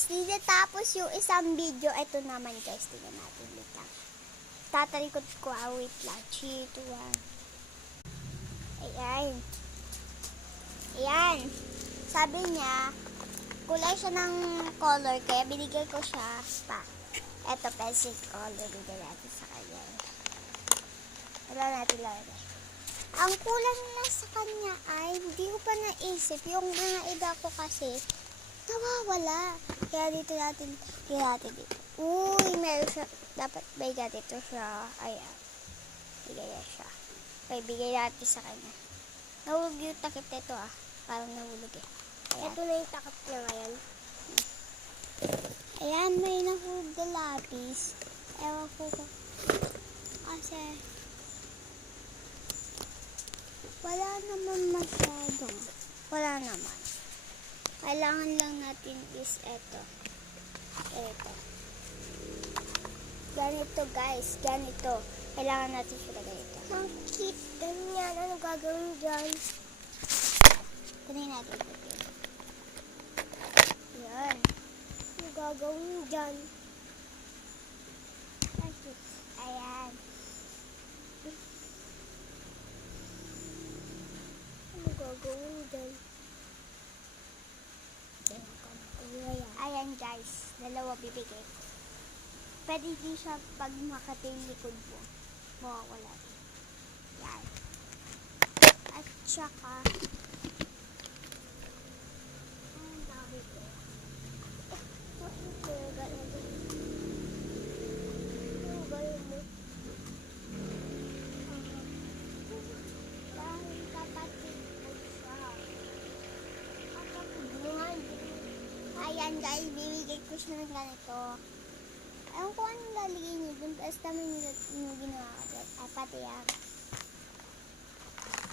guys, di natapos yung isang video. Ito naman guys, tingnan natin. Wait lang. Tatalikod ko. Wait lang. 3, 2, 1. Ayan. Ayan. Sabi niya, kulay siya ng color, kaya binigay ko siya pa. Ito, pencil color. Binigay natin sa kanya. Wala natin lagay. Ang kulang lang sa kanya ay, hindi ko pa naisip. Yung mga iba ko kasi, nawawala. Kaya dito natin dito. Uy, meron siya. Dapat may dito siya. Ayan. Bigay na siya. Okay, bigay natin sa kanya. Nahulog yung takip nito ah. Parang nahulog eh. Ayan. Ito na yung takap niya ngayon. Ayan, may nahulog na lapis. Ewan ko. Kasi, wala naman masyado. Wala naman. Kailangan lang natin is eto. Eto. Ganito guys. Ganito. Kailangan natin sila ganito. Ang cute. Ganyan. Ano gagawin dyan? Kunin natin ito. Yan. Ano gagawin dyan? Ayan. Ano gagawin dyan? Ayan guys. Dalawa bibigay ko. Pwede din siya pag makating likod mo. Mawawala. Yan. At saka, Ang dami ko. dahil kapatid ko siya. Ayan guys, bibigay ko siya ng ganito. Ewan ko anong lalagay niyo dun. Basta may ginawa ko dyan. Ay, pati yan.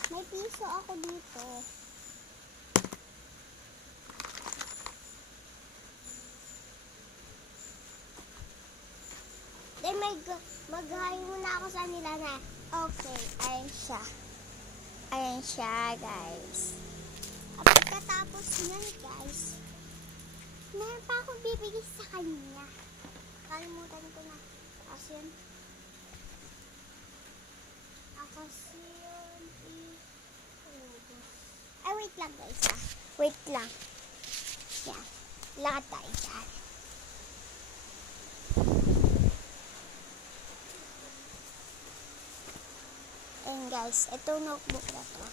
May piso ako dito. Then mag-hi muna ako sa nila na. Okay, ayan siya. Ayan siya, guys. At pagkatapos niyan, guys, meron pa akong bibigay sa kanya. Kalimutan ko na. Kasi yun. Ay, wait lang, guys, ah. Wait lang. Yan. Lakad tayo dyan. Ayan guys, itong notebook na to.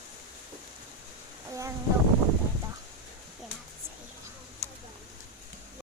Ayan, notebook.